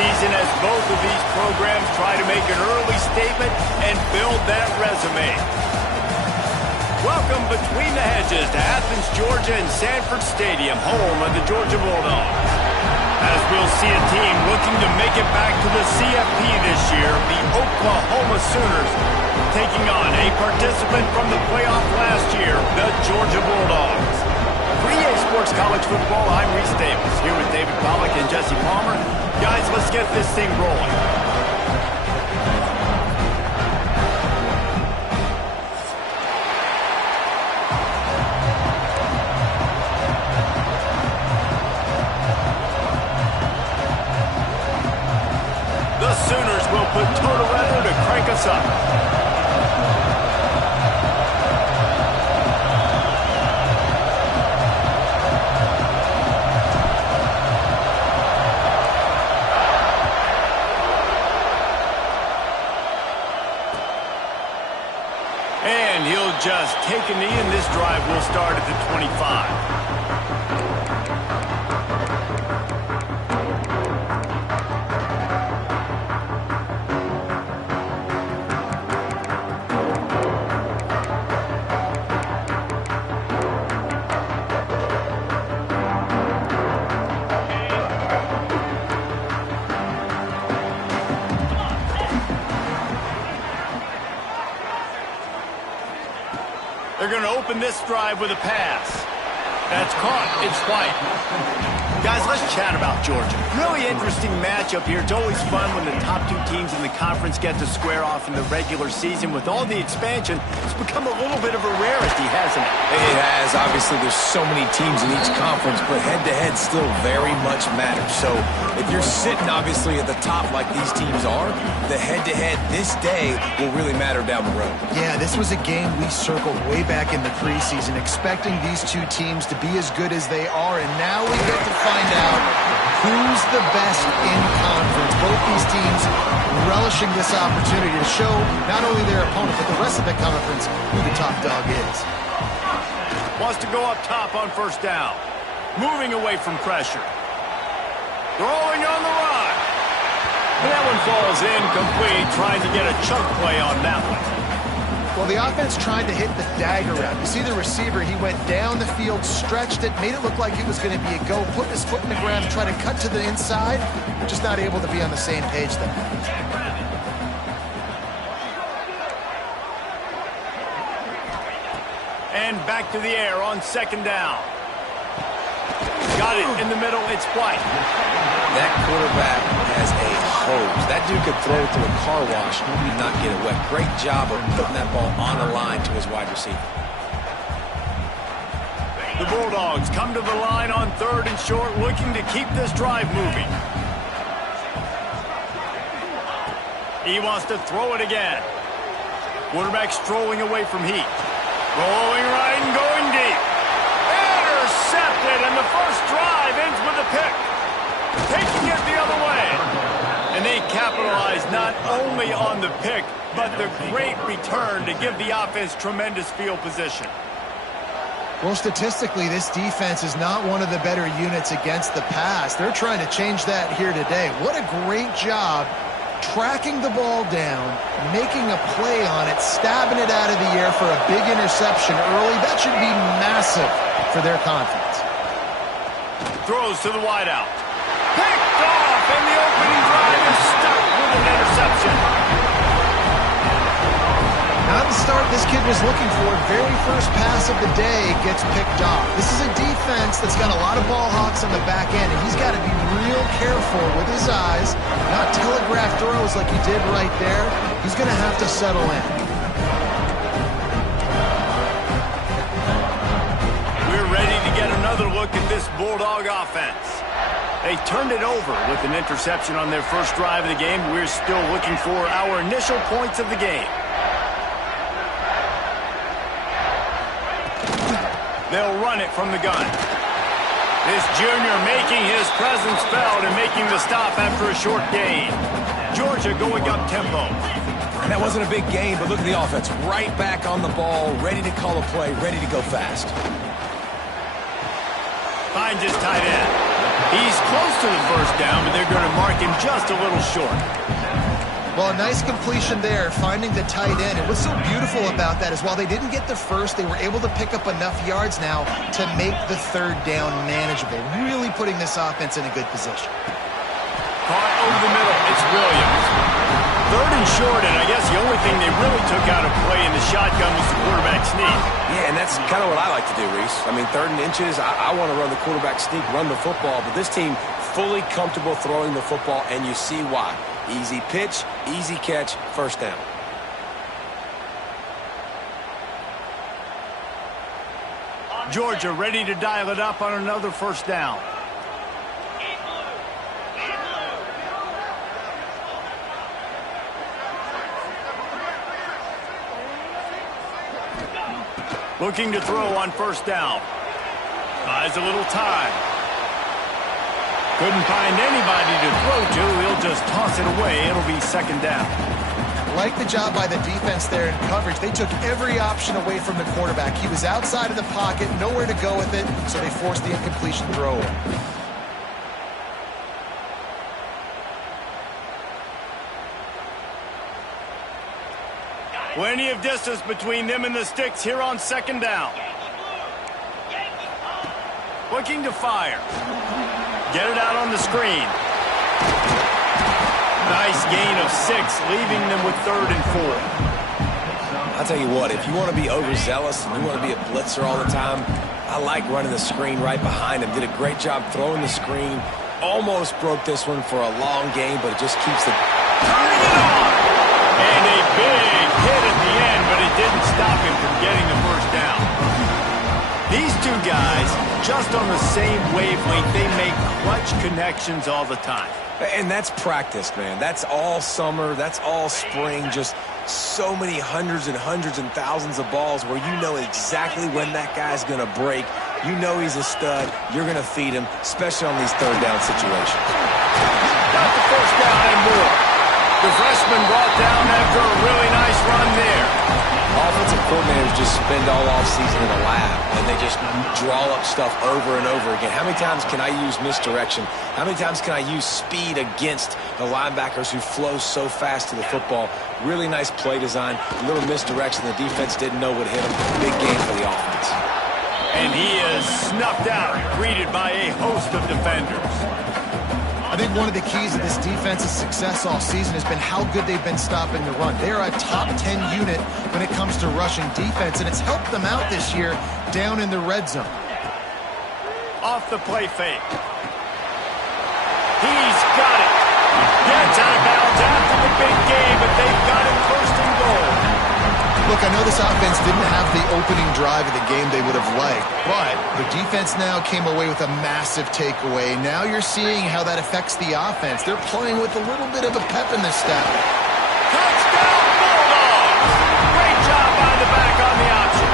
season as both of these programs try to make an early statement and build that resume. Welcome between the hedges to Athens, Georgia and Sanford Stadium, home of the Georgia Bulldogs. As we'll see a team looking to make it back to the CFP this year, the Oklahoma Sooners taking on a participant from the playoff last year, the Georgia Bulldogs. For EA Sports College Football, I'm Reese Davis, here with David Pollack and Jesse Palmer. Guys, let's get this thing rolling. The Sooners will put total weather to crank us up. And he'll just take a knee, and this drive will start at the 25. They're going to open this drive with a pass. That's caught. It's White. Guys, let's chat about Georgia. Really interesting matchup here. It's always fun when the top two teams in the conference get to square off in the regular season. With all the expansion, it's become a little bit of a rarity, hasn't it? It has. Obviously, there's so many teams in each conference, but head-to-head still very much matters. So if you're sitting, obviously, at the top like these teams are, the head-to-head this day will really matter down the road. Yeah, this was a game we circled way back in the preseason, expecting these two teams to be as good as they are, and now we get to find out who's the best in conference. Both these teams relishing this opportunity to show not only their opponent, but the rest of the conference who the top dog is. Wants to go up top on first down. Moving away from pressure. Throwing on the run. And that one falls incomplete, trying to get a chunk play on that one. Well, the offense tried to hit the dagger route. You see the receiver, he went down the field, stretched it, made it look like it was going to be a go, put his foot in the ground, try to cut to the inside, just not able to be on the same page there. And back to the air on second down. Got it in the middle, it's White. That quarterback has a hose. That dude could throw it through a car wash and would not get it wet. Great job of putting that ball on a line to his wide receiver. The Bulldogs come to the line on third and short, looking to keep this drive moving. He wants to throw it again. Quarterback strolling away from heat. Rolling right and going deep. Intercepted, and the first drive ends with a pick. Taking it the other way. And they capitalize not only on the pick, but the great return to give the offense tremendous field position. Well, statistically, this defense is not one of the better units against the pass. They're trying to change that here today. What a great job tracking the ball down, making a play on it, stabbing it out of the air for a big interception early. That should be massive for their confidence. Throws to the wideout. Picked off, and the opening drive is stuck with an interception. Not the start this kid was looking for. Very first pass of the day gets picked off. This is a defense that's got a lot of ball hawks on the back end, and he's got to be real careful with his eyes, not telegraph throws like he did right there. He's going to have to settle in. We're ready to get another look at this Bulldog offense. They turned it over with an interception on their first drive of the game. We're still looking for our initial points of the game. They'll run it from the gun. This junior making his presence felt and making the stop after a short gain. Georgia going up tempo. That wasn't a big gain, but look at the offense. Right back on the ball, ready to call a play, ready to go fast. Finds his tight end. He's close to the first down, but they're going to mark him just a little short. Well, a nice completion there, finding the tight end. And what's so beautiful about that is while they didn't get the first, they were able to pick up enough yards now to make the third down manageable, really putting this offense in a good position. Caught over the middle. It's Williams. Third and short, and I guess the only thing they really took out of play in the shotgun was the quarterback sneak. Yeah, and that's kind of what I like to do, Reese. I mean, 3rd and inches, I want to run the quarterback sneak, run the football, but this team fully comfortable throwing the football, and you see why. Easy pitch, easy catch, first down. Georgia ready to dial it up on another first down. Looking to throw on first down. Buys a little time. Couldn't find anybody to throw to. He'll just toss it away. It'll be second down. Like the job by the defense there in coverage. They took every option away from the quarterback. He was outside of the pocket, nowhere to go with it, so they forced the incompletion throw away. Plenty of distance between them and the sticks here on second down. Looking to fire. Get it out on the screen. Nice gain of 6, leaving them with 3rd and 4. I'll tell you what, if you want to be overzealous and you want to be a blitzer all the time, I like running the screen right behind him. Did a great job throwing the screen. Almost broke this one for a long game, but it just keeps the... Turning it on! And a big hit at the end, but it didn't stop him from getting the first down. These two guys, just on the same wavelength, they make clutch connections all the time. And that's practice, man. That's all summer. That's all spring. Just so many hundreds and thousands of balls where you know exactly when that guy's going to break. You know he's a stud. You're going to feed him, especially on these third down situations. Got the first down and more. The freshman brought down after a really nice run there. Offensive coordinators just spend all offseason in a lab, and they just draw up stuff over and over again. How many times can I use misdirection? How many times can I use speed against the linebackers who flow so fast to the football? Really nice play design, a little misdirection. The defense didn't know what hit them. Big game for the offense. And he is snuffed out, greeted by a host of defenders. I think one of the keys of this defense's success all season has been how good they've been stopping the run. They're a top 10 unit when it comes to rushing defense, and it's helped them out this year down in the red zone. Off the play fake. He's got it. Gets out of bounds after the big game, but they've got him first and goal. Look, I know this offense didn't have the opening drive of the game they would have liked, but the defense now came away with a massive takeaway. Now you're seeing how that affects the offense. They're playing with a little bit of a pep in their step. Touchdown, Bulldogs! Great job by the back on the option.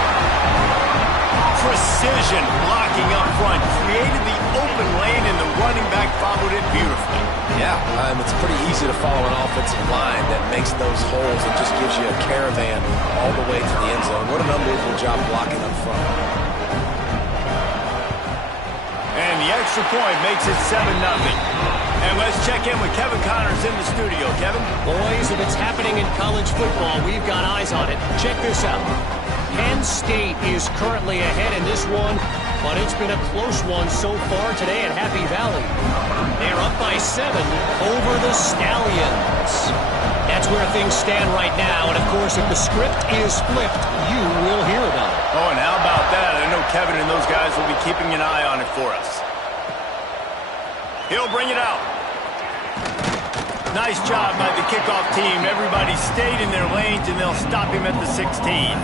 Precision blocking up front created the open lane, and the running back followed it beautifully. Yeah, it's pretty easy to follow an offensive line that makes those holes and just gives you a caravan all the way to the end zone. What an unbelievable job blocking up front. And the extra point makes it 7-0. And let's check in with Kevin Connors in the studio. Kevin? Boys, if it's happening in college football, we've got eyes on it. Check this out. Penn State is currently ahead in this one, but it's been a close one so far today at Happy Valley. They're up by 7 over the Stallions. That's where things stand right now, and of course, if the script is flipped, you will hear about it. Oh, and how about that? I know Kevin and those guys will be keeping an eye on it for us. He'll bring it out. Nice job by the kickoff team. Everybody stayed in their lanes, and they'll stop him at the 16.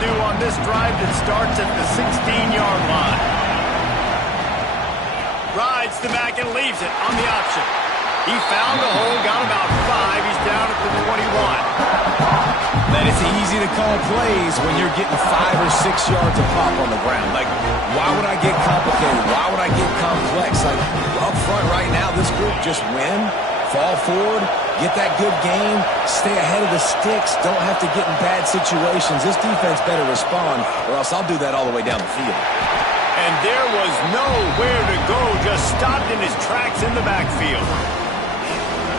do on this drive that starts at the 16-yard line. Rides the back and leaves it on the option. He found a hole, got about 5. He's down at the 21. Man, it's easy to call plays when you're getting 5 or 6 yards of pop on the ground. Like, why would I get complicated? Why would I get complex? Like, up front right now, this group just win, fall forward, get that good game, stay ahead of the sticks, don't have to get in bad situations. This defense better respond, or else I'll do that all the way down the field. And there was nowhere to go, just stopped in his tracks in the backfield.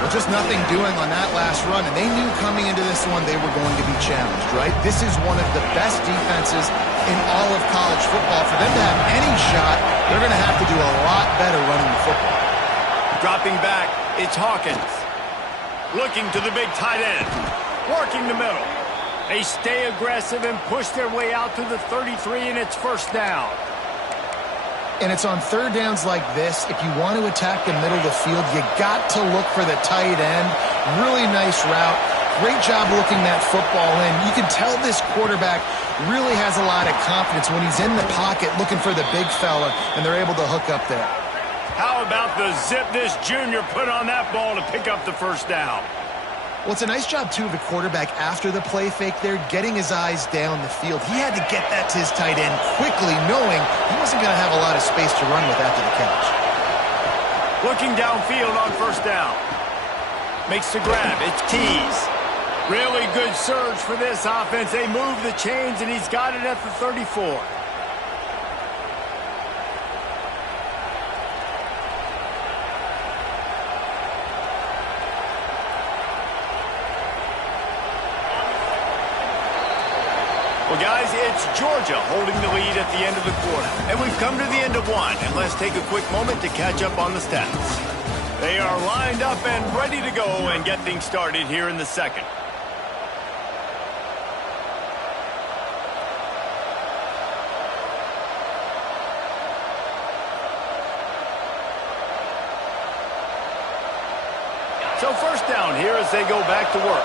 Well, just nothing doing on that last run, and they knew coming into this one they were going to be challenged, right? This is one of the best defenses in all of college football. For them to have any shot, they're going to have to do a lot better running the football. Dropping back, it's Hawkins. Looking to the big tight end. Working the middle. They stay aggressive and push their way out to the 33, and it's first down. And it's on third downs like this. If you want to attack the middle of the field, you got to look for the tight end. Really nice route. Great job looking that football in. You can tell this quarterback really has a lot of confidence when he's in the pocket looking for the big fella, and they're able to hook up there. How about the zip this junior put on that ball to pick up the first down? Well, it's a nice job, too, of the quarterback after the play fake there, getting his eyes down the field. He had to get that to his tight end quickly, knowing he wasn't going to have a lot of space to run with after the catch. Looking downfield on first down. Makes the grab. It's Keys. Really good surge for this offense. They move the chains, and he's got it at the 34. Well, guys, it's Georgia holding the lead at the end of the quarter. And we've come to the end of one. And let's take a quick moment to catch up on the stats. They are lined up and ready to go and get things started here in the second. So first down here as they go back to work.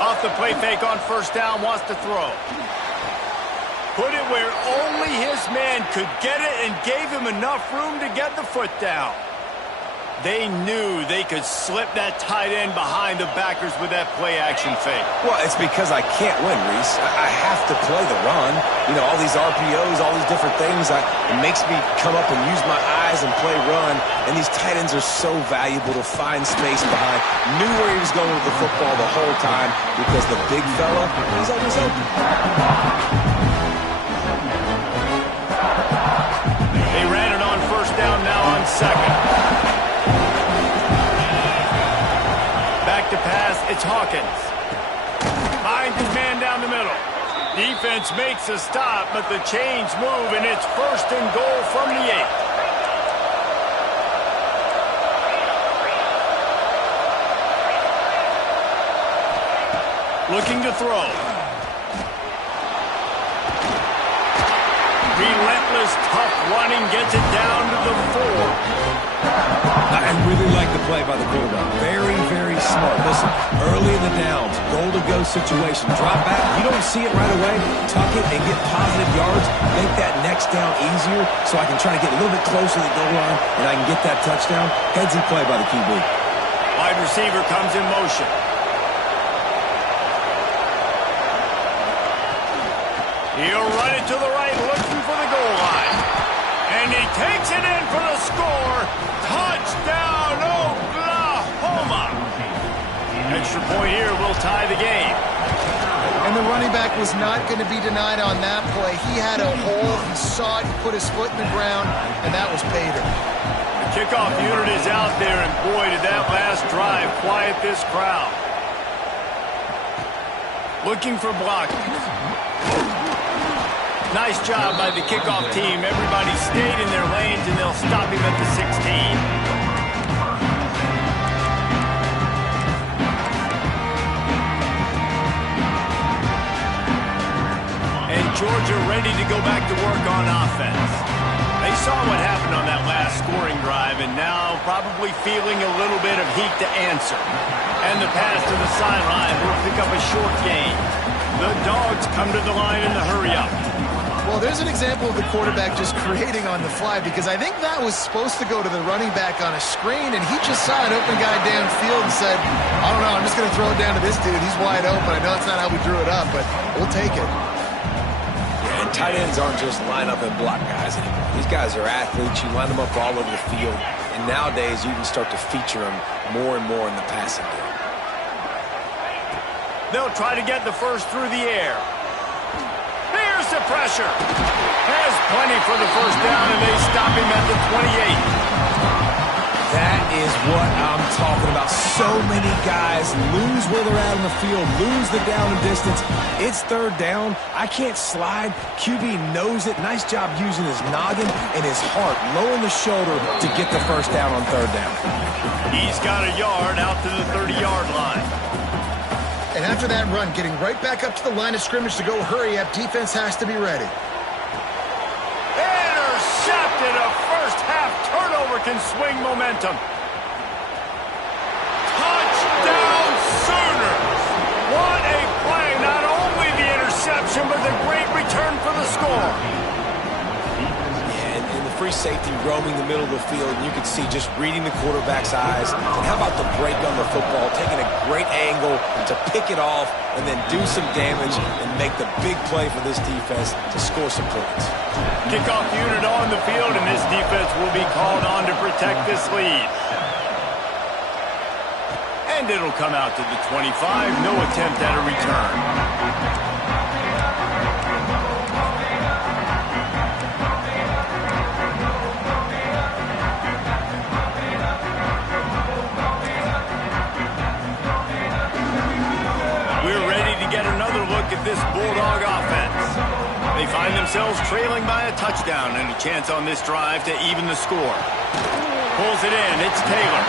Off the play fake on first down, wants to throw. Put it where only his man could get it and gave him enough room to get the foot down. They knew they could slip that tight end behind the backers with that play-action fake. Well, it's because I can't win, Reese. I have to play the run. You know, all these RPOs, all these different things, it makes me come up and use my eyes and play run. And these tight ends are so valuable to find space behind. Knew where he was going with the football the whole time because the big fella, he's always open. They ran it on first down, now on second. To pass, it's Hawkins. Finds his man down the middle. Defense makes a stop, but the chains move, and it's first and goal from the 8. Looking to throw. Relentless, tough running, gets it down to the 4. I really like the play by the quarterback. Very, very smart. Listen, early in the downs, goal-to-go situation. Drop back. You don't see it right away. Tuck it and get positive yards. Make that next down easier so I can try to get a little bit closer to the goal line and I can get that touchdown. Headsy play by the QB. Wide receiver comes in motion. He'll run it to the right, looking for the goal line. And he takes it in for the score. Touchdown, Oklahoma. Extra point here will tie the game. And the running back was not going to be denied on that play. He had a hole. He saw it. He put his foot in the ground, and that was pay dirt. The kickoff unit is out there, and boy, did that last drive quiet this crowd. Looking for blocking. Nice job by the kickoff team. Everybody stayed in their lanes, and they'll stop him at the 16. And Georgia ready to go back to work on offense. They saw what happened on that last scoring drive, and now probably feeling a little bit of heat to answer. And the pass to the sideline will pick up a short gain. The Dogs come to the line in the hurry-up. Well, there's an example of the quarterback just creating on the fly, because I think that was supposed to go to the running back on a screen, and he just saw an open guy downfield and said, I don't know, I'm just going to throw it down to this dude. He's wide open. I know it's not how we drew it up, but we'll take it. Yeah, and tight ends aren't just line up and block guys anymore. These guys are athletes. You line them up all over the field, and nowadays you can start to feature them more and more in the passing game. They'll try to get the first through the air. Here's the pressure. Has plenty for the first down, and they stop him at the 28. That is what I'm talking about. So many guys lose where they're at on the field, lose the down and distance. It's third down. I can't slide. QB knows it. Nice job using his noggin and his heart, lowering the shoulder to get the first down on third down. He's got a yard out to the 30-yard line. And after that run, getting right back up to the line of scrimmage to go hurry up, defense has to be ready. Intercepted. A first-half turnover can swing momentum. Touchdown, Sooners. What a play. Not only the interception, but the great return for the score. And the free safety roaming the middle of the field, and you can see just reading the quarterback's eyes. And how about the break on the football, taking a great angle to pick it off and then do some damage and make the big play for this defense to score some points. Kickoff unit on the field, and this defense will be called on to protect this lead. And it'll come out to the 25. No attempt at a return. At this Bulldog offense. They find themselves trailing by a touchdown and a chance on this drive to even the score. Pulls it in. It's Taylor.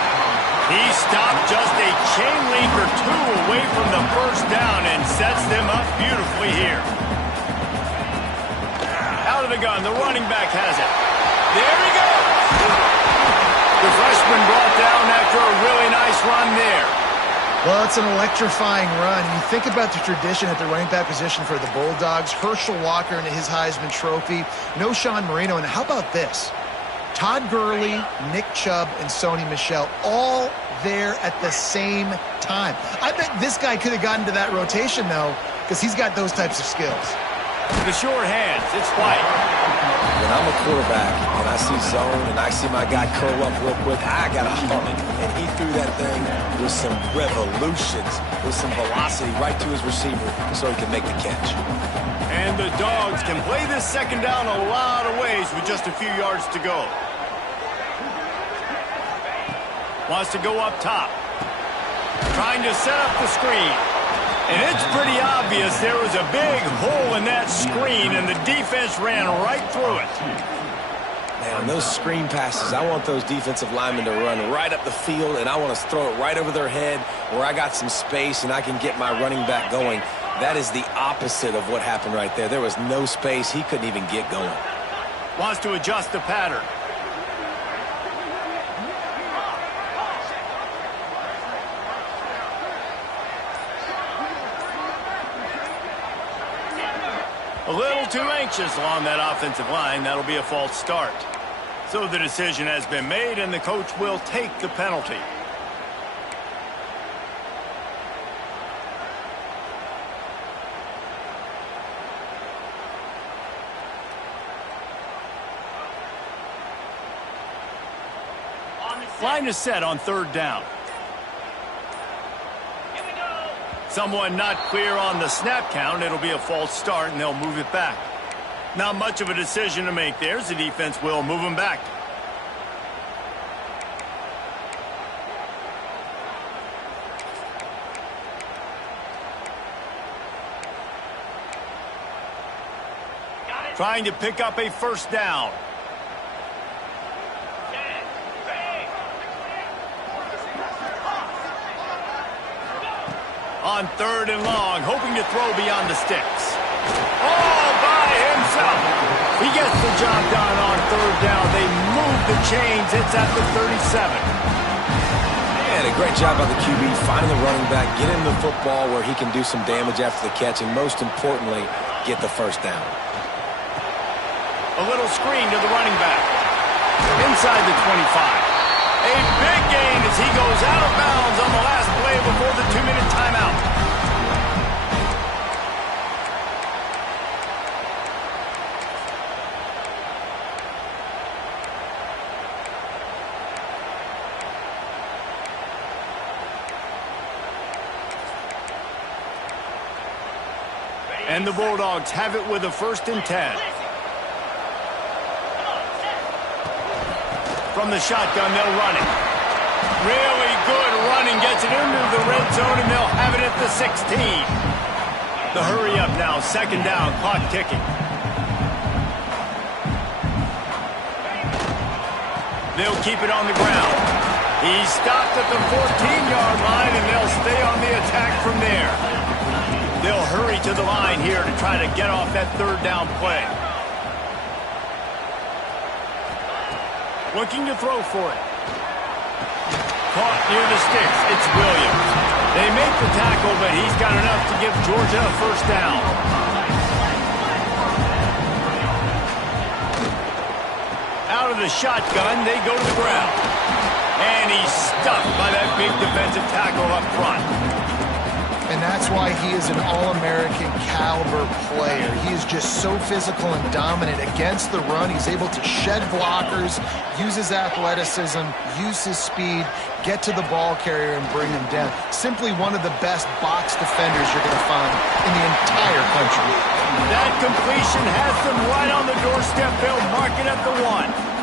He stopped just a chain link or two away from the first down and sets them up beautifully here. Out of the gun. The running back has it. There he goes. The freshman brought down after a really nice run there. Well, it's an electrifying run. You think about the tradition at the running back position for the Bulldogs. Herschel Walker and his Heisman Trophy. No Sean Marino. And how about this? Todd Gurley, Nick Chubb, and Sony Michel all there at the same time. I bet this guy could have gotten to that rotation, though, because he's got those types of skills. The short hands. It's White. When I'm a quarterback and I see zone and I see my guy curl up real quick, I got to hum it. And he threw that thing with some revolutions, with some velocity right to his receiver so he can make the catch. And the Dogs can play this second down a lot of ways with just a few yards to go. Wants to go up top. Trying to set up the screen. And it's pretty obvious there was a big hole in that screen, and the defense ran right through it. Man, those screen passes, I want those defensive linemen to run right up the field, and I want to throw it right over their head where I got some space and I can get my running back going. That is the opposite of what happened right there. There was no space. He couldn't even get going. Wants to adjust the pattern. A little too anxious along that offensive line. That'll be a false start. So the decision has been made, and the coach will take the penalty. Line is set on third down. Someone not clear on the snap count. It'll be a false start, and they'll move it back. Not much of a decision to make there. The defense will move them back. Trying to pick up a first down. On third and long, hoping to throw beyond the sticks. All by himself. He gets the job done on third down. They move the chains. It's at the 37. And a great job by the QB finding the running back, getting the football where he can do some damage after the catch, and most importantly, get the first down. A little screen to the running back. Inside the 25. A big gain as he goes out of bounds on the last play before the 2-minute timeout. And the Bulldogs have it with a 1st and 10. From the shotgun, they'll run it. Really good running, gets it into the red zone, and they'll have it at the 16. The hurry up now, 2nd down, clock ticking. They'll keep it on the ground. He's stopped at the 14-yard line, and they'll stay on the attack from there. They'll hurry to the line here to try to get off that 3rd down play. Looking to throw for it. Caught near the sticks. It's Williams. They make the tackle, but he's got enough to give Georgia a 1st down. Out of the shotgun, they go to the ground. And he's stuffed by that big defensive tackle up front. And that's why he is an All-American caliber player. He is just so physical and dominant against the run. He's able to shed blockers, use his athleticism, use his speed, get to the ball carrier and bring him down. Simply one of the best box defenders you're going to find in the entire country. That completion has them right on the doorstep. They'll mark it at the 1.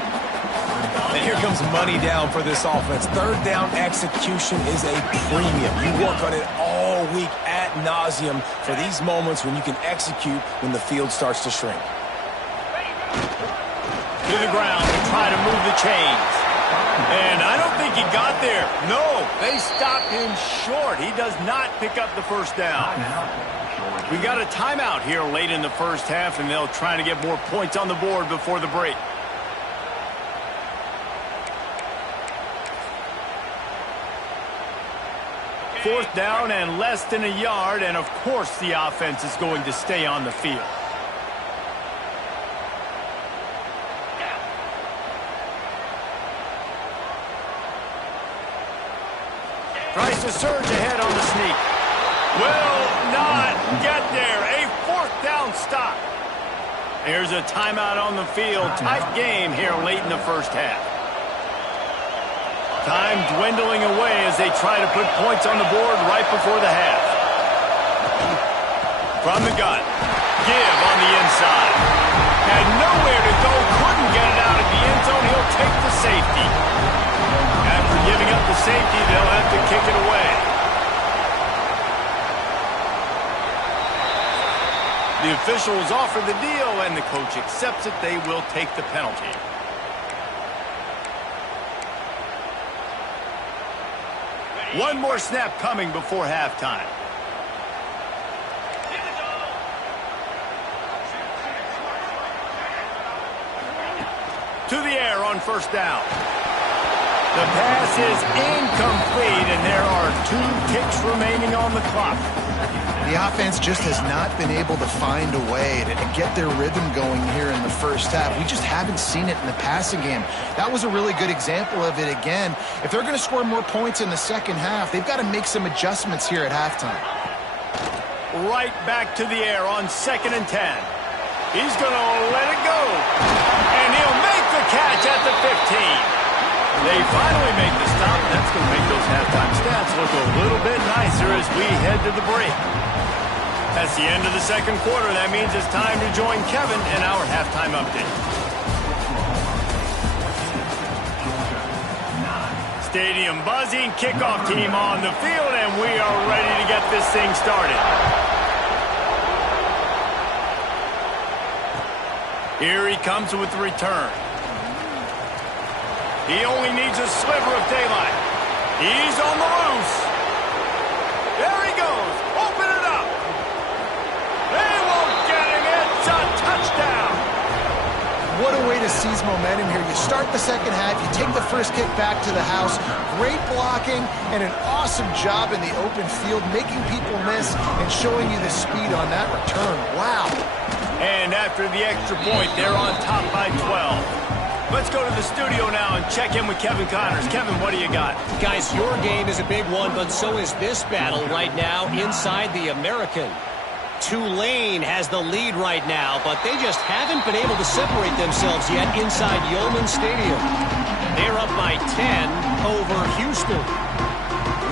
And here comes money down for this offense. 3rd down execution is a premium. You work on it all week ad nauseum for these moments when you can execute when the field starts to shrink. To the ground to try to move the chains. And I don't think he got there. No, they stopped him short. He does not pick up the 1st down. We got a timeout here late in the 1st half, and they'll try to get more points on the board before the break. Fourth down and less than a yard, and of course the offense is going to stay on the field. Tries to surge ahead on the sneak. Will not get there. A 4th down stop. Here's a timeout on the field. Tight game here late in the 1st half. Time dwindling away as they try to put points on the board right before the half. From the gun. Give on the inside. Had nowhere to go. Couldn't get it out of the end zone. He'll take the safety. After giving up the safety, they'll have to kick it away. The officials offer the deal, and the coach accepts it. They will take the penalty. One more snap coming before halftime. To the air on 1st down. The pass is incomplete, and there are 2 ticks remaining on the clock. The offense just has not been able to find a way to get their rhythm going here in the 1st half. We just haven't seen it in the passing game. That was a really good example of it again. If they're going to score more points in the 2nd half, they've got to make some adjustments here at halftime. Right back to the air on 2nd and 10. He's going to let it go. And he'll make the catch at the 15. They finally make the stop. That's going to make those halftime stats look a little bit nicer as we head to the break. That's the end of the 2nd quarter. That means it's time to join Kevin in our halftime update. Stadium buzzing, kickoff team on the field, and we are ready to get this thing started. Here he comes with the return. He only needs a sliver of daylight. He's on the loose. There he goes. Open it up. They won't get him. It's a touchdown. What a way to seize momentum here. You start the second half, you take the first kick back to the house, great blocking, and an awesome job in the open field, making people miss and showing you the speed on that return. Wow. And after the extra point, they're on top by 12. Let's go to the studio now and check in with Kevin Connors. Kevin, what do you got? Guys, your game is a big one, but so is this battle right now inside the American. Tulane has the lead right now, but they just haven't been able to separate themselves yet inside Yulman Stadium. They're up by 10 over Houston.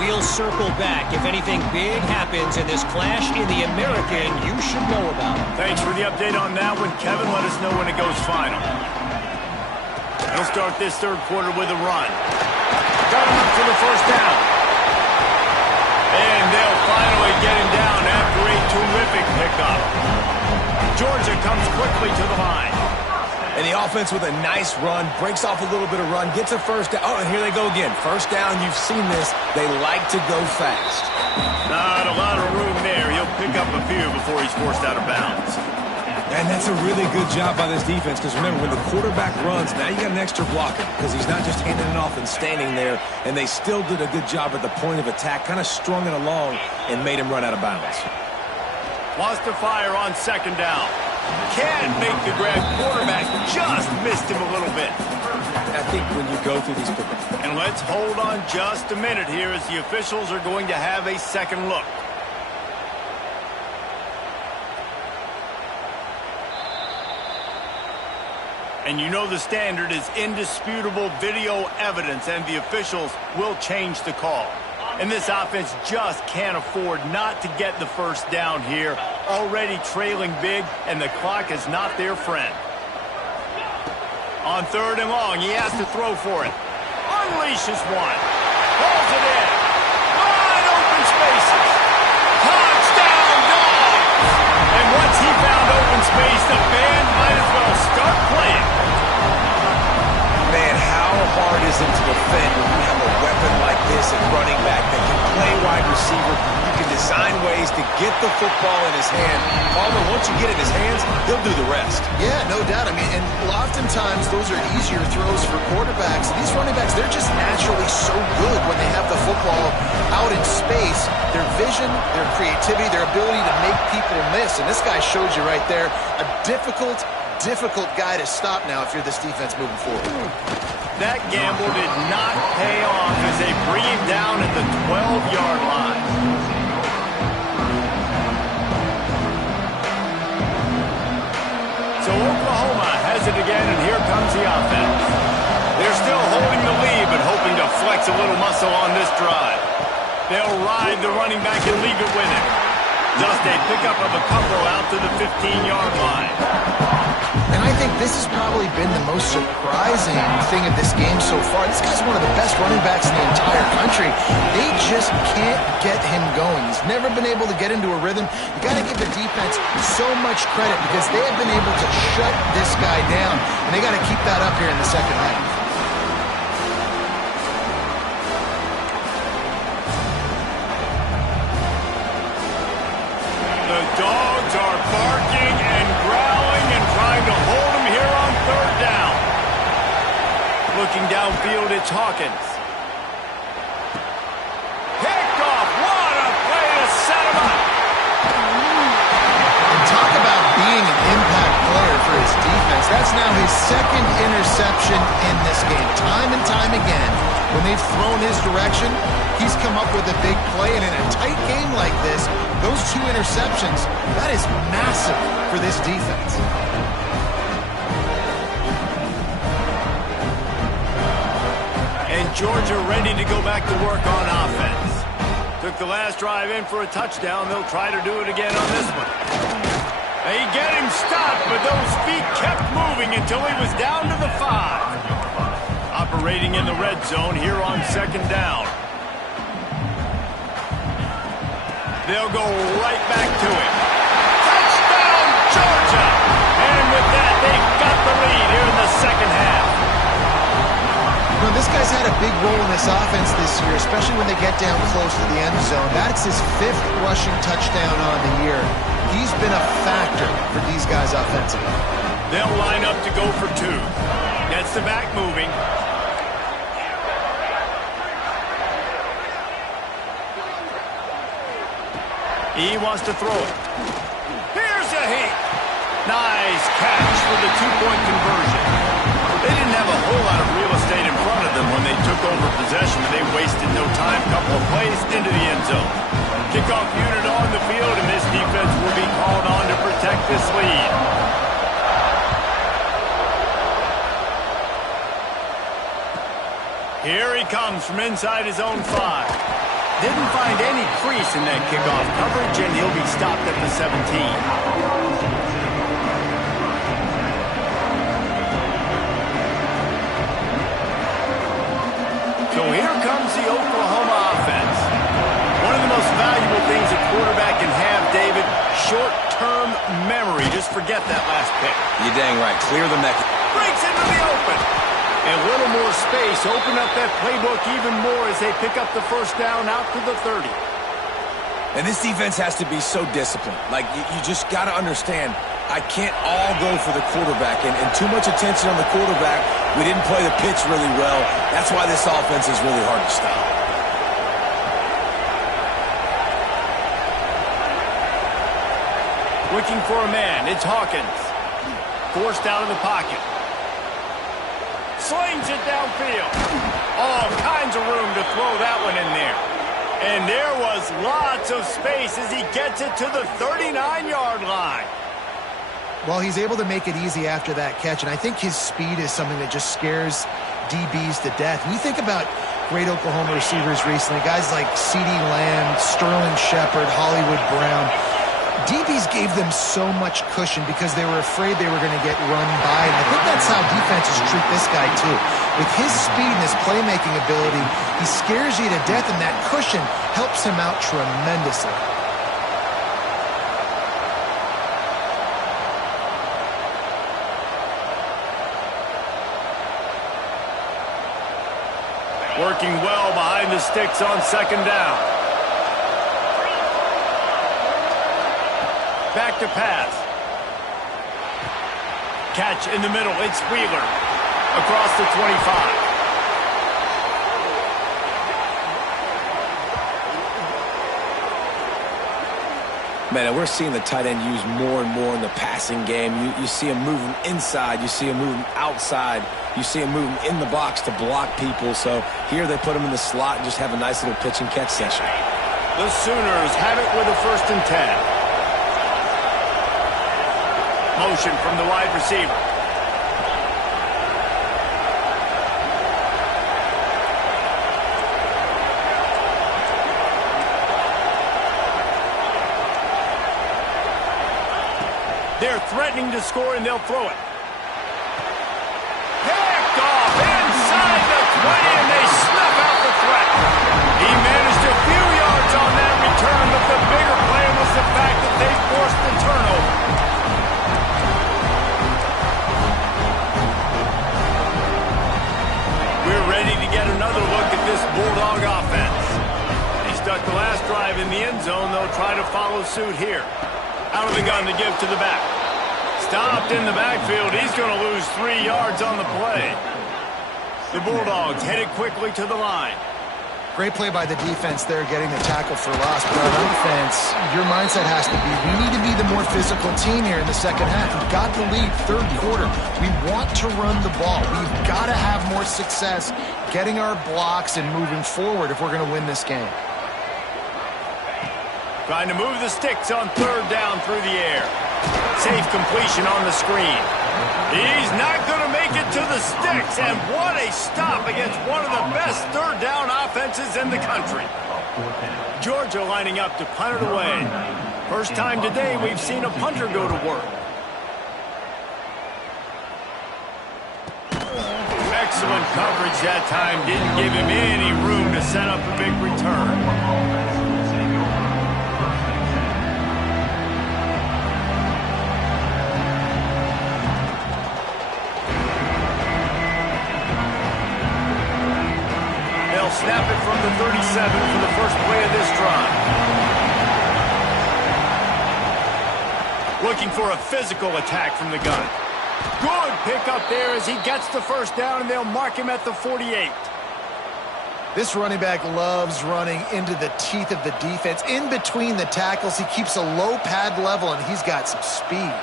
We'll circle back. If anything big happens in this clash in the American, you should know about it. Thanks for the update on that one, Kevin. Let us know when it goes final. He'll start this third quarter with a run. Got him up for the first down. And they'll finally get him down after a terrific pickup. Georgia comes quickly to the line. And the offense with a nice run, breaks off a little bit of run, gets a first down. Oh, and here they go again. First down, you've seen this. They like to go fast. Not a lot of room there. He'll pick up a few before he's forced out of bounds. And that's a really good job by this defense, because remember, when the quarterback runs, now you got an extra blocker, because he's not just handing it off and standing there, and they still did a good job at the point of attack, kind of strung it along and made him run out of bounds. Wants to fire on second down. Can't make the grab. Quarterback just missed him a little bit. I think when you go through these... And let's hold on just a minute here as the officials are going to have a second look. And you know the standard is indisputable video evidence, and the officials will change the call. And this offense just can't afford not to get the first down here. Already trailing big, and the clock is not their friend. On third and long, he has to throw for it. Unleashes one. Pulls it in. Wide open spaces. Touchdown Dogs! And once he found open space, the band might as well start playing. Man, how hard is it to defend when you have a weapon like this at running back that can play wide receiver? You can design ways to get the football in his hand. Palmer, once you get it in his hands, he'll do the rest. Yeah, no doubt. I mean, and oftentimes those are easier throws for quarterbacks. These running backs, they're just naturally so good when they have the football out in space. Their vision, their creativity, their ability to make people miss. And this guy shows you right there a difficult guy to stop now if you're this defense moving forward. That gamble did not pay off as they bring him down at the 12-yard line. So Oklahoma has it again, and here comes the offense. They're still holding the lead, but hoping to flex a little muscle on this drive. They'll ride the running back and leave it with him. Just a pickup of a couple out to the 15-yard line. And I think this has probably been the most surprising thing of this game so far. This guy's one of the best running backs in the entire country. They just can't get him going. He's never been able to get into a rhythm. You got to give the defense so much credit because they have been able to shut this guy down. And they got to keep that up here in the second half. The Dogs are barking and growling and trying to hold him here on third down. Looking downfield, it's Hawkins. Picked off. What a play to set him up. And talk about being an impact player for his defense. That's now his second interception in this game. Time and time again, when they've thrown his direction, he's come up with a big play. And in a tight game like this, those two interceptions, that is massive for this defense. And Georgia ready to go back to work on offense. Took the last drive in for a touchdown. They'll try to do it again on this one. They get him stopped, but those feet kept moving until he was down to the 5. Operating in the red zone here on second down. They'll go right back to it. Touchdown, Georgia! And with that, they've got the lead here in the second half. You know, this guy's had a big role in this offense this year, especially when they get down close to the end zone. That's his 5th rushing touchdown on the year. He's been a factor for these guys offensively. They'll line up to go for two. Gets the back moving. He wants to throw it. Here's a hit. Nice catch for the two-point conversion. They didn't have a whole lot of real estate in front of them when they took over possession, but they wasted no time. Couple of plays into the end zone. Kickoff unit on the field, and this defense will be called on to protect this lead. Here he comes from inside his own 5. Didn't find any crease in that kickoff coverage, and he'll be stopped at the 17. So here comes the Oklahoma offense. One of the most valuable things a quarterback can have, David, short-term memory. Just forget that last pick. You're dang right. Clear the mecha. Breaks into the open. And a little more space. Open up that playbook even more as they pick up the first down out to the 30. And this defense has to be so disciplined. Like, you just got to understand, I can't all go for the quarterback. And too much attention on the quarterback. We didn't play the pitch really well. That's why this offense is really hard to stop. Looking for a man. It's Hawkins. Forced out of the pocket. Slings it downfield. All kinds of room to throw that one in there. And there was lots of space as he gets it to the 39-yard line. Well, he's able to make it easy after that catch, and I think his speed is something that just scares DBs to death. When you think about great Oklahoma receivers recently, guys like CeeDee Lamb, Sterling Shepard, Hollywood Brown, DBs gave them so much cushion because they were afraid they were going to get run by, and I think that's how defenses treat this guy too. With his speed and his playmaking ability, he scares you to death, and that cushion helps him out tremendously. Working well behind the sticks on second down. Back to pass. Catch in the middle. It's Wheeler across the 25. Man, and we're seeing the tight end used more and more in the passing game. You see him moving inside. You see him moving outside. You see him moving in the box to block people. So here they put him in the slot and just have a nice little pitch and catch session. The Sooners have it with a 1st and 10. Motion from the wide receiver. They're threatening to score, and they'll throw it. Picked off inside the 20, and they snuff out the threat. He managed a few yards on that return, but the bigger play was the fact that they forced the turnover. We're ready to get another look at this Bulldog offense. They stuck the last drive in the end zone. They'll try to follow suit here. Out of the gun to give to the back. Stopped in the backfield. He's going to lose 3 yards on the play. The Bulldogs headed quickly to the line. Great play by the defense there, getting the tackle for loss. But on offense, your mindset has to be, we need to be the more physical team here in the second half. We've got the lead, third quarter. We want to run the ball. We've got to have more success getting our blocks and moving forward if we're going to win this game. Trying to move the sticks on third down through the air. Safe completion on the screen. He's not going to make it to the sticks, and what a stop against one of the best third down offenses in the country. Georgia lining up to punt it away. First time today we've seen a punter go to work. Excellent coverage that time. Didn't give him any room to set up a big return. Snap it from the 37 for the first play of this drive. Looking for a physical attack from the gun. Good pickup there as he gets the first down, and they'll mark him at the 48. This running back loves running into the teeth of the defense. In between the tackles, he keeps a low pad level, and he's got some speed.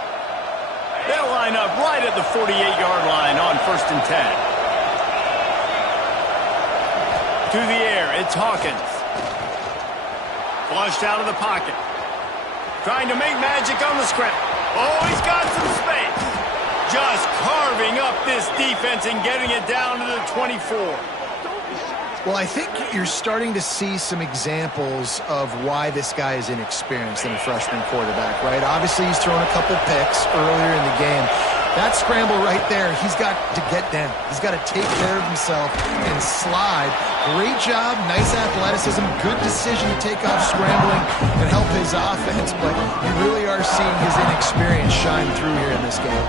They'll line up right at the 48-yard line on 1st and 10. To the air, it's Hawkins. Flushed out of the pocket. Trying to make magic on the scramble. Oh, he's got some space. Just carving up this defense and getting it down to the 24. Well, I think you're starting to see some examples of why this guy is inexperienced in a freshman quarterback, right? Obviously, he's thrown a couple picks earlier in the game. That scramble right there, he's got to get down. He's got to take care of himself and slide. Great job, nice athleticism, good decision to take off scrambling and help his offense, but you really are seeing his inexperience shine through here in this game.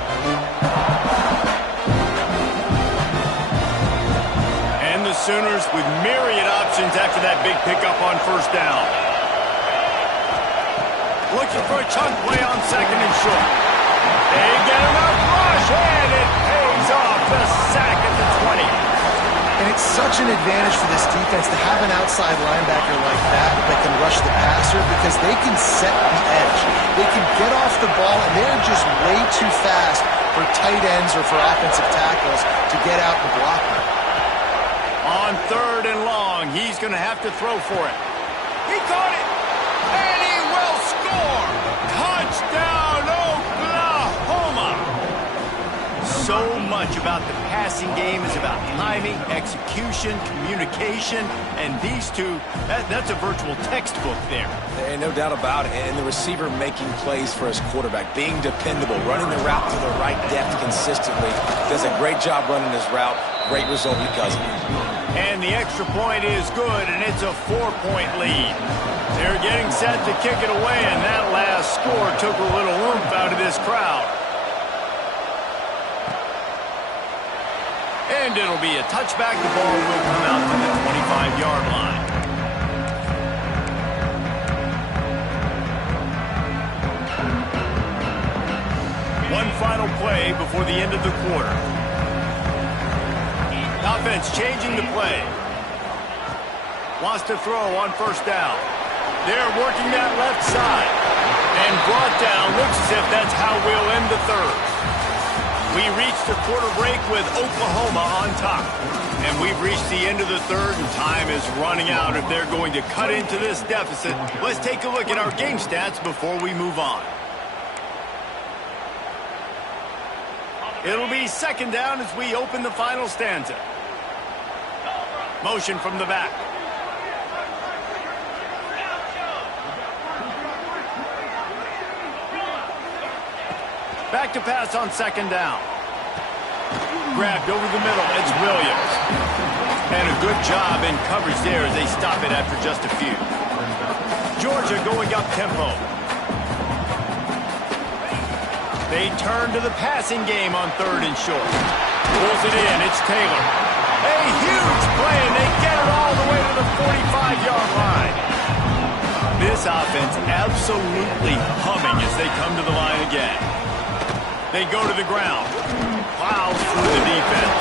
And the Sooners with myriad options after that big pickup on 1st down. Looking for a chunk play on 2nd and short. They get enough rush, and it pays off. The sack at the 20. And it's such an advantage for this defense to have an outside linebacker like that can rush the passer because they can set the edge. They can get off the ball, and they're just way too fast for tight ends or for offensive tackles to get out and block them. On 3rd and long, he's going to have to throw for it. He caught it, and he will score. Touchdown, Oklahoma. So much about the passing game is about timing, execution, communication, and these two, that's a virtual textbook there. And no doubt about it. And the receiver making plays for his quarterback, being dependable, running the route to the right depth consistently. Does a great job running his route. Great result because of it. And the extra point is good, and it's a 4-point lead. They're getting set to kick it away, and that last score took a little oomph out of this crowd. And it'll be a touchback. The ball will come out to the 25-yard line. One final play before the end of the quarter. Offense changing the play. Wants to throw on 1st down. They're working that left side. And brought down. Looks as if that's how we'll end the 3rd. We reached the quarter break with Oklahoma on top. And we've reached the end of the 3rd, and time is running out if they're going to cut into this deficit. Let's take a look at our game stats before we move on. It'll be 2nd down as we open the final stanza. Motion from the back. Back to pass on 2nd down. Grabbed over the middle. It's Williams. And a good job in coverage there as they stop it after just a few. Georgia going up tempo. They turn to the passing game on 3rd and short. Pulls it in. It's Taylor. A huge play, and they get it all the way to the 45-yard line. This offense absolutely humming as they come to the line again. They go to the ground. Plows through the defense.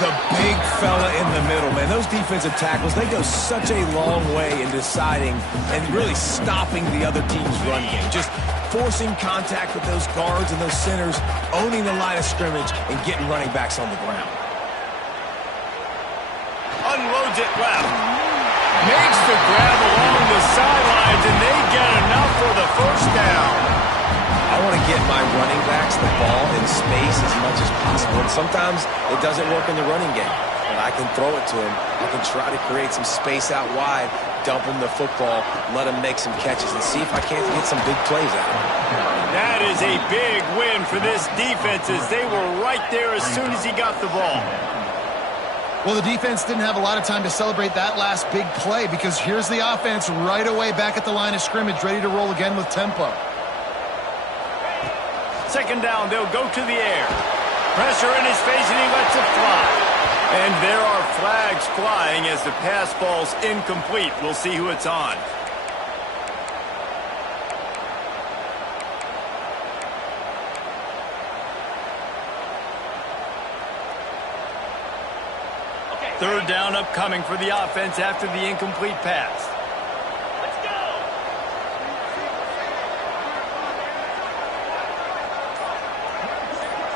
The big fella in the middle, man. Those defensive tackles, they go such a long way in deciding and really stopping the other team's run game. Just forcing contact with those guards and those centers, owning the line of scrimmage, and getting running backs on the ground. Unloads it left. Makes the grab along the sidelines, and they get enough for the 1st down. I want to get my running backs the ball in space as much as possible. And sometimes it doesn't work in the running game. But I can throw it to him. I can try to create some space out wide, dump him the football, let him make some catches, and see if I can't get some big plays out of him. That is a big win for this defense as they were right there as soon as he got the ball. Well, the defense didn't have a lot of time to celebrate that last big play because here's the offense right away back at the line of scrimmage, ready to roll again with tempo. 2nd down, they'll go to the air. Pressure in his face, and he lets it fly. And there are flags flying as the pass ball's incomplete. We'll see who it's on. Third down upcoming for the offense after the incomplete pass.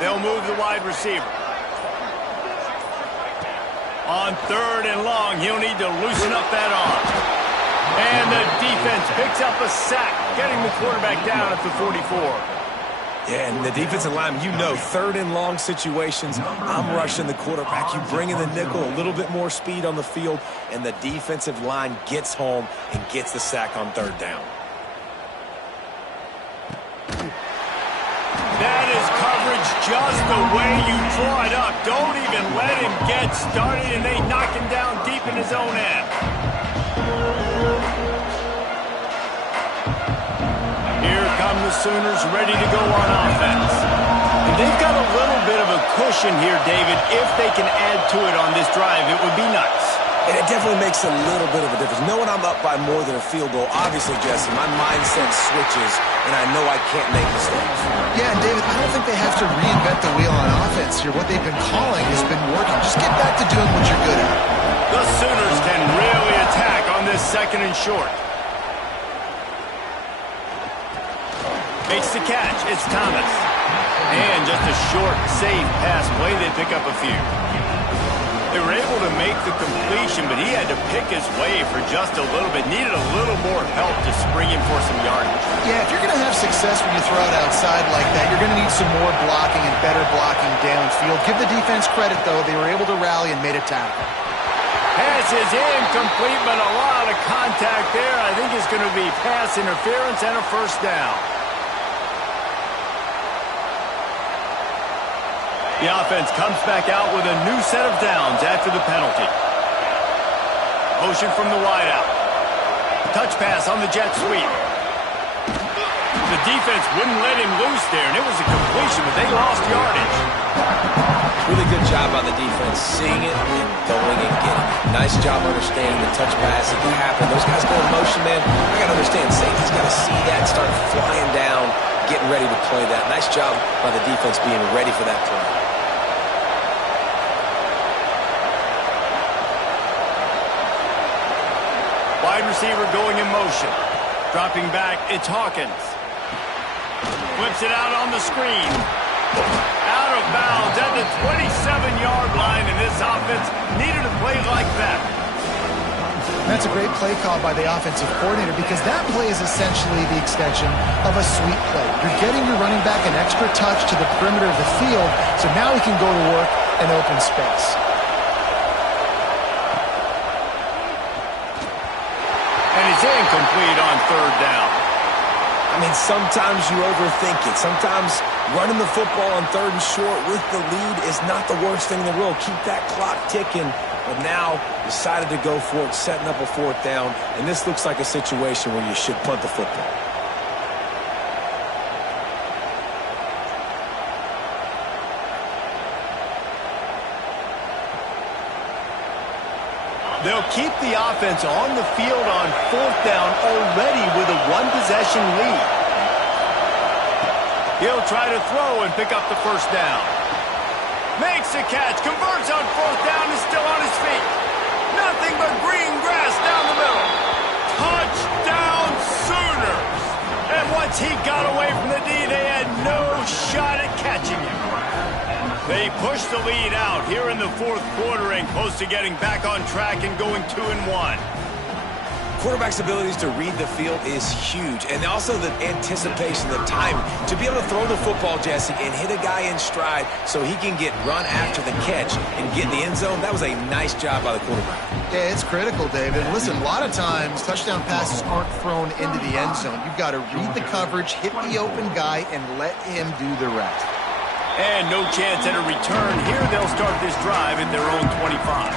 They'll move the wide receiver. On third and long, he'll need to loosen up that arm. And the defense picks up a sack, getting the quarterback down at the 44. Yeah, and the defensive line, you know, third and long situations, I'm rushing the quarterback. You bring in the nickel, a little bit more speed on the field, and the defensive line gets home and gets the sack on third down. That is coverage just the way you draw it up. Don't even let him get started, and they knock him down deep in his own end. Here come the Sooners ready to go on offense. And they've got a little bit of a cushion here, David. If they can add to it on this drive, it would be nice. And it definitely makes a little bit of a difference. Knowing I'm up by more than a field goal, obviously, Jesse, my mindset switches, and I know I can't make mistakes. Yeah, and David, I don't think they have to reinvent the wheel on offense here. What they've been calling has been working. Just get back to doing what you're good at. The Sooners can really attack on this second and short. Makes the catch. It's Thomas. And just a short, safe pass play. They pick up a few. They were able to make the completion, but he had to pick his way for just a little bit. Needed a little more help to spring him for some yardage. Yeah, if you're going to have success when you throw it outside like that, you're going to need some more blocking and better blocking downfield. Give the defense credit, though. They were able to rally and made a tackle. Pass is incomplete, but a lot of contact there. I think it's going to be pass interference and a first down. The offense comes back out with a new set of downs after the penalty. Motion from the wideout. Touch pass on the jet sweep. The defense wouldn't let him loose there, and it was a completion, but they lost yardage. Really good job by the defense, seeing it and going and getting it. Nice job understanding the touch pass. It can happen. Those guys go in motion, man. I got to understand, safety's got to see that, start flying down, getting ready to play that. Nice job by the defense being ready for that play. Wide receiver going in motion. Dropping back, it's Hawkins. Flips it out on the screen. Out of bounds at the 27-yard line, and this offense needed a play like that. That's a great play call by the offensive coordinator because that play is essentially the extension of a sweep play. You're getting your running back an extra touch to the perimeter of the field, so now he can go to work in open space. It's incomplete on third down. I mean, sometimes you overthink it. Sometimes running the football on third and short with the lead is not the worst thing in the world. Keep that clock ticking. But now decided to go for it, setting up a fourth down. And this looks like a situation where you should punt the football. They'll keep the offense on the field on fourth down already with a one-possession lead. He'll try to throw and pick up the first down. Makes the catch, converts on fourth down, is still on his feet. Nothing but green grass down the middle. Touchdown Sooners! And once he got away from the D, they had no shot at catching him. They push the lead out here in the fourth quarter and close to getting back on track and going 2-1. Quarterback's abilities to read the field is huge, and also the anticipation, the timing. To be able to throw the football, Jesse, and hit a guy in stride so he can get run after the catch and get in the end zone, that was a nice job by the quarterback. Yeah, it's critical, David. Listen, a lot of times touchdown passes aren't thrown into the end zone. You've got to read the coverage, hit the open guy, and let him do the rest. And no chance at a return. Here they'll start this drive at their own 25.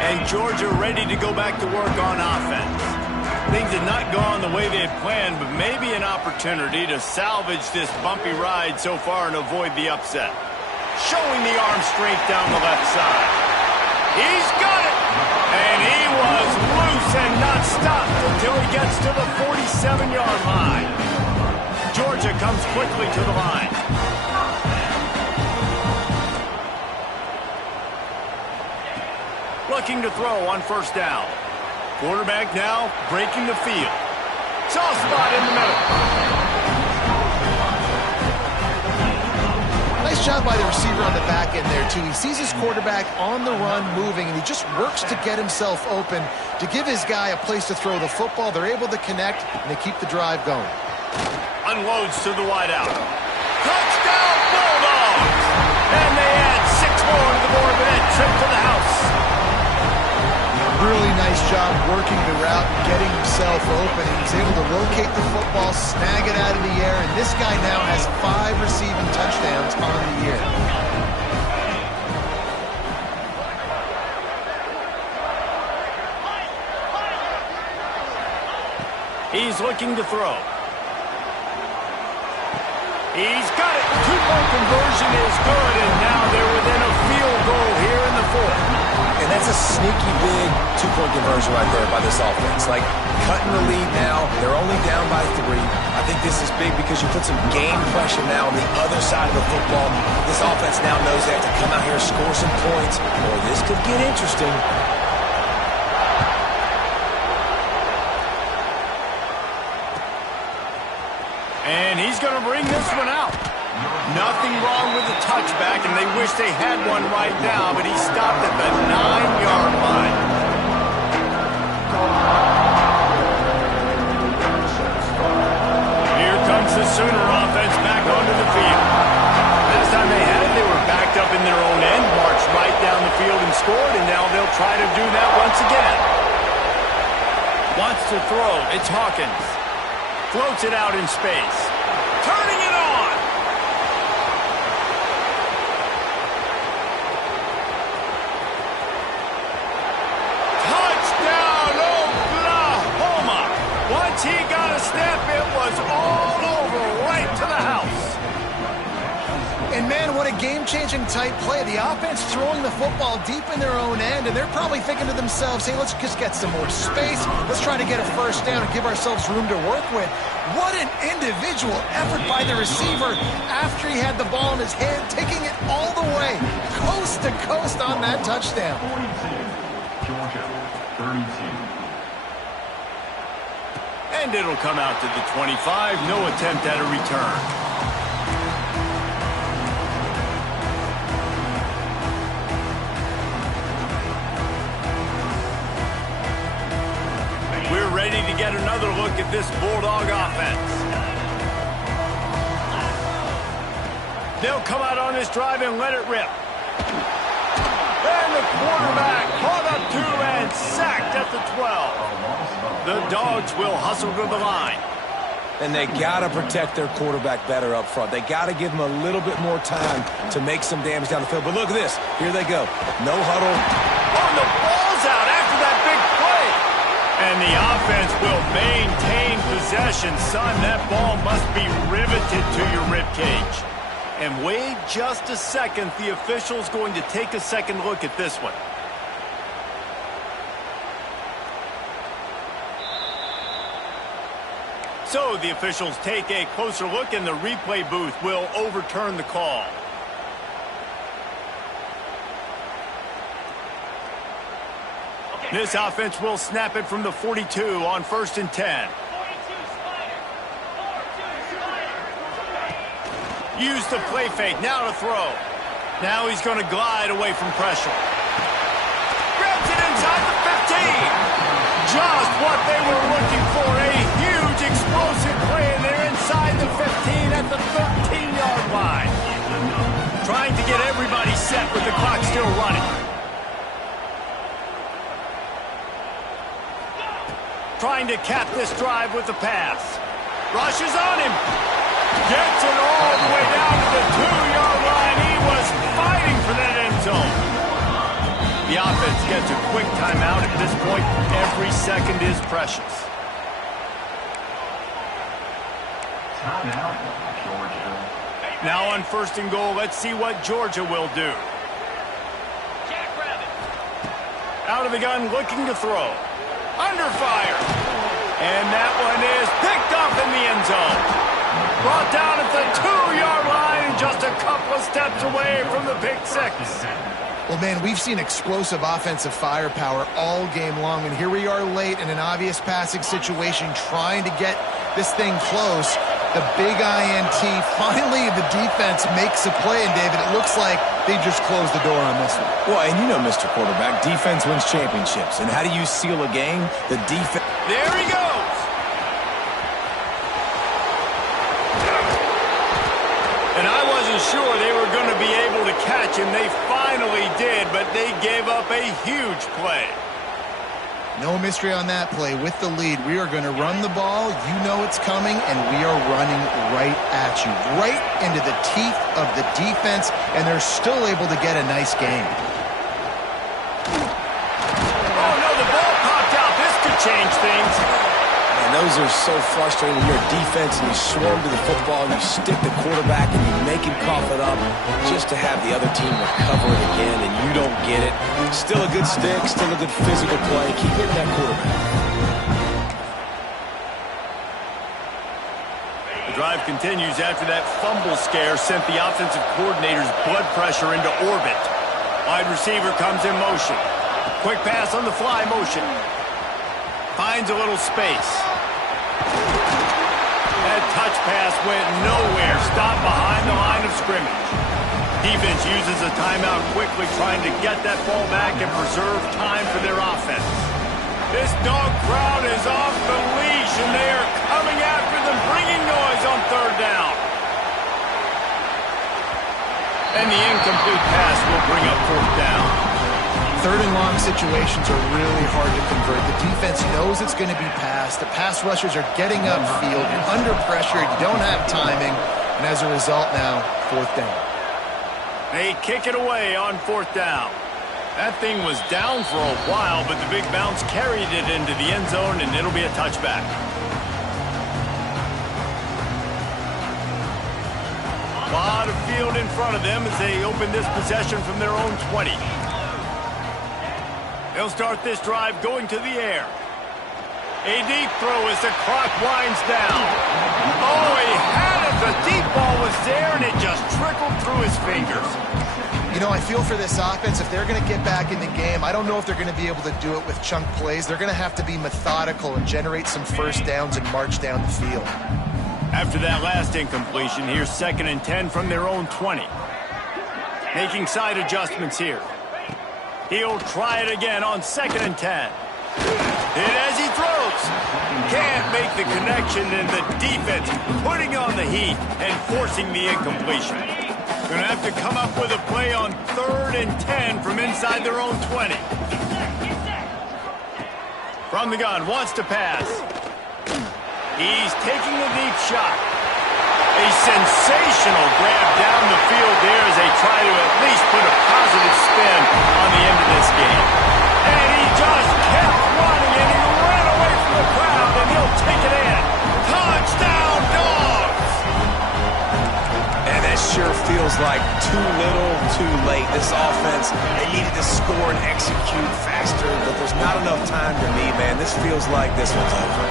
And Georgia ready to go back to work on offense. Things had not gone the way they had planned, but maybe an opportunity to salvage this bumpy ride so far and avoid the upset. Showing the arm strength down the left side. He's got it! And he was loose and not stopped until he gets to the 47-yard line. Georgia comes quickly to the line. Looking to throw on first down. Quarterback now breaking the field. Soft spot in the middle. Nice job by the receiver on the back end there, too. He sees his quarterback on the run moving, and he just works to get himself open to give his guy a place to throw the football. They're able to connect, and they keep the drive going. Unloads to the wideout. Touchdown, Bulldogs! And they add 6 more to the board with that trip to the house. Really nice job working the route and getting himself open. He was able to locate the football, snag it out of the air, and this guy now has 5 receiving touchdowns on the year. He's looking to throw. He's got it. 2-point conversion is good, and now they're within a field goal here in the 4th. And that's a sneaky big 2-point conversion right there by this offense. Like, cutting the lead now. They're only down by 3. I think this is big because you put some game pressure now on the other side of the football. This offense now knows they have to come out here and score some points, or this could get interesting. And he's going to bring this one out. Nothing wrong with the touchback, and they wish they had one right now, but he stopped at the 9-yard line. Here comes the Sooner offense back onto the field. Last time they had it, they were backed up in their own end, marched right down the field and scored, and now they'll try to do that once again. Wants to throw. It's Hawkins. Floats it out in space. Turning it on. Touchdown, Oklahoma. Once he got a step, it was all over, right to the house. And, man, what a game-changing type play. The offense throwing the football deep in their own end, and they're probably thinking to themselves, hey, let's just get some more space. Let's try to get a first down and give ourselves room to work with. What an individual effort by the receiver after he had the ball in his hand, taking it all the way, coast to coast on that touchdown. 42, Georgia, 32. And it'll come out to the 25. No attempt at a return. We're ready to get another look at this Bulldog offense. They'll come out on this drive and let it rip. And the quarterback caught up to and sacked at the 12. The Dogs will hustle to the line. And they got to protect their quarterback better up front. They got to give him a little bit more time to make some damage down the field. But look at this. Here they go. No huddle. Oh, the ball's out after that big play. And the offense will maintain possession. Son, that ball must be riveted to your ribcage. And wait just a second. The official's going to take a second look at this one. So the officials take a closer look, and the replay booth will overturn the call. This offense will snap it from the 42 on 1st and 10. Use the play fake, now to throw. Now he's going to glide away from pressure. Grabs it inside the 15. Just what they were looking for, a huge explosive play, and they're inside the 15 at the 13-yard line. Trying to get everybody set with the clock still running. Trying to cap this drive with the pass. Rushes on him. Gets it all the way down to the 2-yard line. He was fighting for that end zone. The offense gets a quick timeout at this point. Every second is precious. Timeout, Georgia. Now on 1st and goal, let's see what Georgia will do. Out of the gun, looking to throw. Under fire. And that one is picked up in the end zone. Brought down at the 2-yard line, just a couple of steps away from the pick six. Well, man, we've seen explosive offensive firepower all game long, and here we are late in an obvious passing situation trying to get this thing close. The big INT, finally the defense makes a play, and David, it looks like they just closed the door on this one. Well, and you know, Mr. Quarterback, defense wins championships. And how do you seal a game? The defense. There he goes. And I wasn't sure they were going to be able to catch him. They finally did, but they gave up a huge play. No mystery on that play. With the lead, we are going to run the ball. You know it's coming, and we are running right at you, right into the teeth of the defense, and they're still able to get a nice game. Oh, no, the ball popped out. This could change things. And those are so frustrating when you're a defense and you swarm to the football and you stick the quarterback and you make him cough it up just to have the other team recover it again and you don't get it. Still a good stick, still a good physical play. Keep hitting that quarterback. The drive continues after that fumble scare sent the offensive coordinator's blood pressure into orbit. Wide receiver comes in motion. Quick pass on the fly motion. Finds a little space. That touch pass went nowhere. Stopped behind the line of scrimmage. Defense uses a timeout quickly, trying to get that ball back and preserve time for their offense. This dog crowd is off the leash, and they are coming after them, bringing noise on third down. And the incomplete pass will bring up fourth down. Third and long situations are really hard to convert. The defense knows it's going to be passed. The pass rushers are getting upfield. You're under pressure. You don't have timing. And as a result now, fourth down. They kick it away on fourth down. That thing was down for a while, but the big bounce carried it into the end zone, and it'll be a touchback. A lot of field in front of them as they open this possession from their own 20. They'll start this drive going to the air. A deep throw as the clock winds down. Oh, he had it. The deep ball was there, and it just trickled through his fingers. You know, I feel for this offense, if they're going to get back in the game, I don't know if they're going to be able to do it with chunk plays. They're going to have to be methodical and generate some first downs and march down the field. After that last incompletion, here's 2nd and 10 from their own 20. Making side adjustments here. He'll try it again on 2nd and 10. And as he throws, can't make the connection, and the defense putting on the heat and forcing the incompletion. Going to have to come up with a play on 3rd and 10 from inside their own 20. From the gun, wants to pass. He's taking a deep shot. A sensational grab down the field there as they try to at least put a positive spin on the end of this game. And he just kept running, and he ran away from the crowd, and he'll take it in. Touchdown, Dogs! And that sure feels like too little, too late. This offense, they needed to score and execute faster, but there's not enough time to me, man. This feels like this one's over.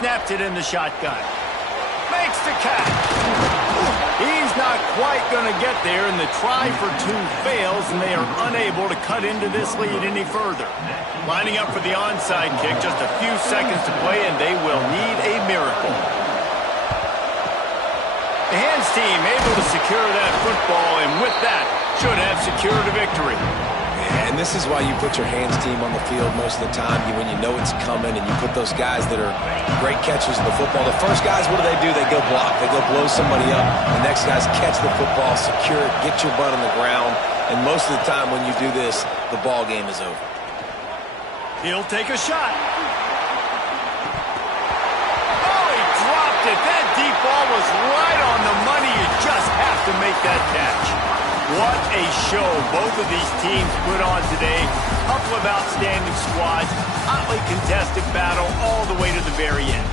Snaps it in the shotgun. Makes the catch. He's not quite going to get there, and the try for two fails, and they are unable to cut into this lead any further. Lining up for the onside kick, just a few seconds to play, and they will need a miracle. The hands team able to secure that football, and with that, should have secured a victory. And this is why you put your hands team on the field most of the time, when you know it's coming, and you put those guys that are great catchers of the football. The first guys, what do? They go block. They go blow somebody up. The next guys catch the football, secure it, get your butt on the ground. And most of the time when you do this, the ball game is over. He'll take a shot. Oh, he dropped it. That deep ball was right on the money. You just have to make that catch. What a show both of these teams put on today. Couple of outstanding squads, hotly contested battle all the way to the very end.